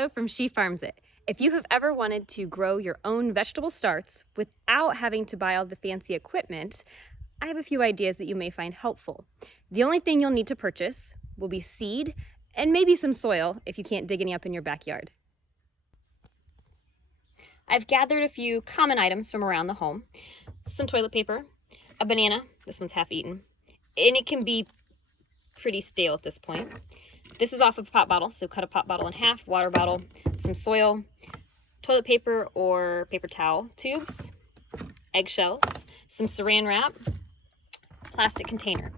Hello from She Farms It. If you have ever wanted to grow your own vegetable starts without having to buy all the fancy equipment, I have a few ideas that you may find helpful. The only thing you'll need to purchase will be seed and maybe some soil if you can't dig any up in your backyard. I've gathered a few common items from around the home. Some toilet paper, a banana, this one's half eaten, and it can be pretty stale at this point. This is off of a pop bottle, so cut a pop bottle in half, water bottle, some soil, toilet paper or paper towel tubes, eggshells, some saran wrap, plastic container.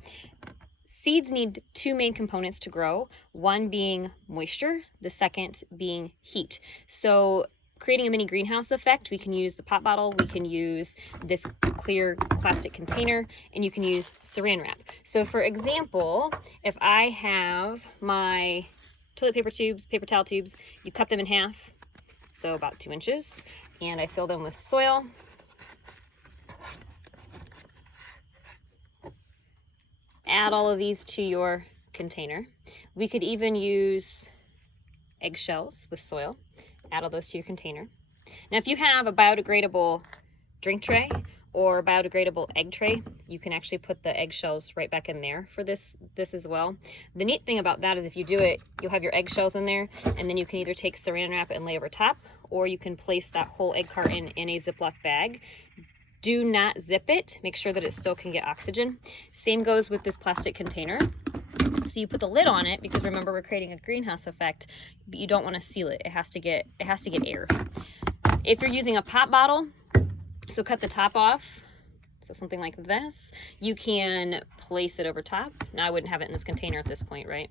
Seeds need two main components to grow, one being moisture, the second being heat. So creating a mini greenhouse effect, we can use the pop bottle, we can use this clear plastic container, and you can use saran wrap. So for example, if I have my toilet paper tubes, paper towel tubes, you cut them in half, so about 2 inches, and I fill them with soil. Add all of these to your container. We could even use eggshells with soil. Add all those to your container. Now, if you have a biodegradable drink tray or a biodegradable egg tray, you can actually put the eggshells right back in there for this as well. The neat thing about that is if you do it, you'll have your eggshells in there, and then you can either take saran wrap and lay over top, or you can place that whole egg carton in a Ziploc bag. Do not zip it. Make sure that it still can get oxygen. Same goes with this plastic container. So you put the lid on it because remember we're creating a greenhouse effect, but you don't want to seal it. It has to get air. If you're using a pop bottle, so cut the top off. So something like this, you can place it over top. Now I wouldn't have it in this container at this point, right?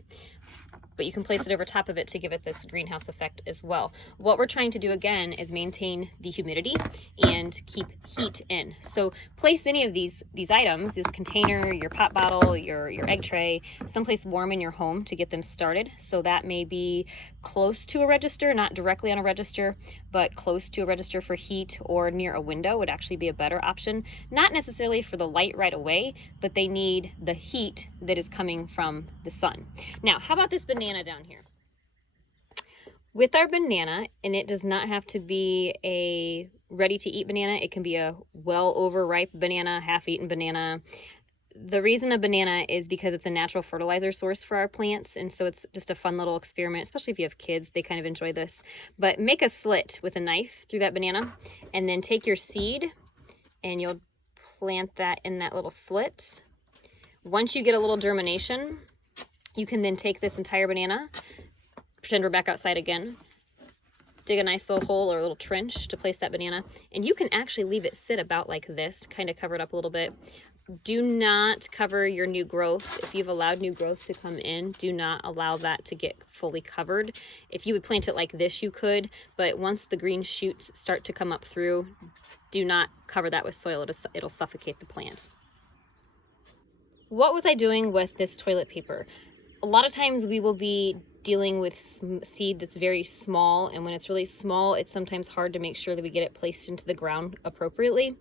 But you can place it over top of it to give it this greenhouse effect as well. What we're trying to do again is maintain the humidity and keep heat in. So place any of these items, this container, your pop bottle, your egg tray, someplace warm in your home to get them started. So that may be close to a register, not directly on a register, but close to a register for heat, or near a window would actually be a better option. Not necessarily for the light right away, but they need the heat that is coming from the sun. Now, how about this banana down here? With our banana, and it does not have to be a ready-to-eat banana, it can be a well overripe banana, half-eaten banana. The reason a banana is because it's a natural fertilizer source for our plants, and so it's just a fun little experiment, especially if you have kids, they kind of enjoy this. But make a slit with a knife through that banana, and then take your seed, and you'll plant that in that little slit. Once you get a little germination, you can then take this entire banana, pretend we're back outside again, dig a nice little hole or a little trench to place that banana, and you can actually leave it sit about like this, kind of cover it up a little bit. Do not cover your new growth. If you've allowed new growth to come in, do not allow that to get fully covered. If you would plant it like this, you could, but once the green shoots start to come up through, do not cover that with soil. It'll suffocate the plant. What was I doing with this toilet paper? A lot of times we will be dealing with seed that's very small, and when it's really small, it's sometimes hard to make sure that we get it placed into the ground appropriately.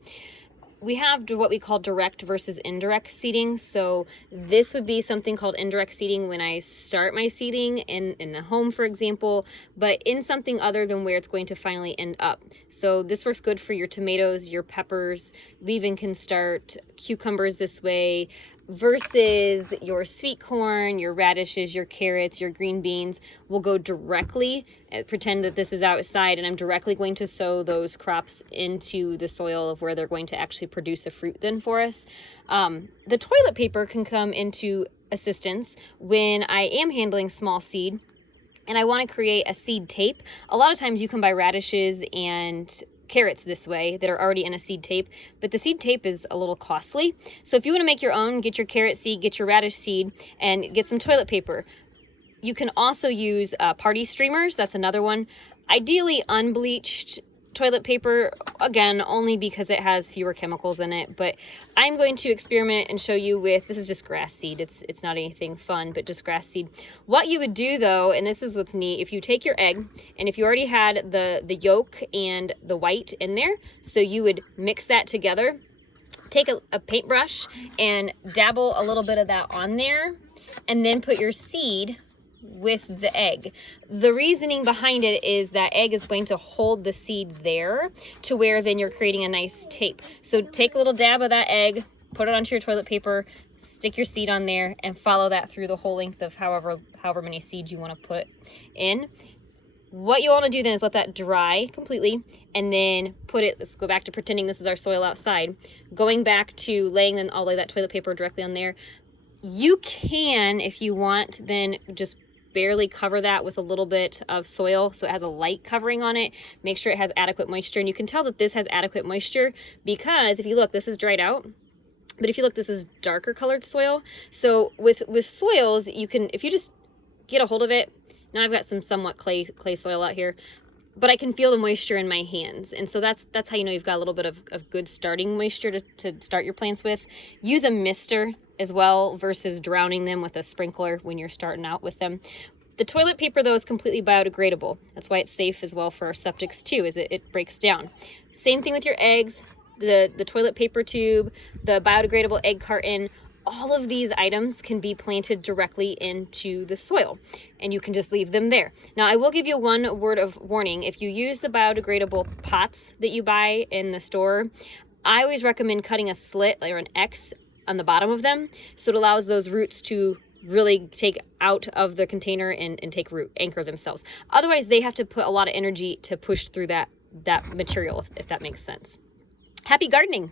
We have what we call direct versus indirect seeding. So this would be something called indirect seeding when I start my seeding in the home, for example, but in something other than where it's going to finally end up. So this works good for your tomatoes, your peppers. We even can start cucumbers this way, versus your sweet corn, your radishes, your carrots, your green beans will go directly. Pretend that this is outside and I'm directly going to sow those crops into the soil of where they're going to actually produce a fruit then for us. The toilet paper can come into assistance when I am handling small seed and I want to create a seed tape. A lot of times you can buy radishes and carrots this way that are already in a seed tape, but the seed tape is a little costly. So if you want to make your own, get your carrot seed, get your radish seed, and get some toilet paper. You can also use party streamers. That's another one. Ideally unbleached toilet paper, again, only because it has fewer chemicals in it, but I'm going to experiment and show you with, this is just grass seed. It's not anything fun, but just grass seed. What you would do though, and this is what's neat, if you take your egg, and if you already had the yolk and the white in there, so you would mix that together, take a paintbrush and dabble a little bit of that on there, and then put your seed with the egg. The reasoning behind it is that egg is going to hold the seed there to where then you're creating a nice tape. So take a little dab of that egg, put it onto your toilet paper, stick your seed on there, and follow that through the whole length of however many seeds you want to put in. What you want to do then is let that dry completely, and then put it, let's go back to pretending this is our soil outside, going back to laying then all of that toilet paper directly on there. You can, if you want, then just barely cover that with a little bit of soil so it has a light covering on it. Make sure it has adequate moisture, and you can tell that this has adequate moisture because if you look, this is dried out. But if you look, this is darker colored soil. So with soils, you can, if you just get a hold of it, now I've got some somewhat clay soil out here, but I can feel the moisture in my hands. And so that's how you know you've got a little bit of good starting moisture to start your plants with. Use a mister as well versus drowning them with a sprinkler when you're starting out with them. The toilet paper, though, is completely biodegradable. That's why it's safe as well for our septics too, is it breaks down. Same thing with your eggs, the toilet paper tube, the biodegradable egg carton. All of these items can be planted directly into the soil, and you can just leave them there. Now, I will give you one word of warning. If you use the biodegradable pots that you buy in the store, I always recommend cutting a slit or an X on the bottom of them so it allows those roots to really take out of the container and take root, anchor themselves. Otherwise, they have to put a lot of energy to push through that material, if that makes sense. Happy gardening!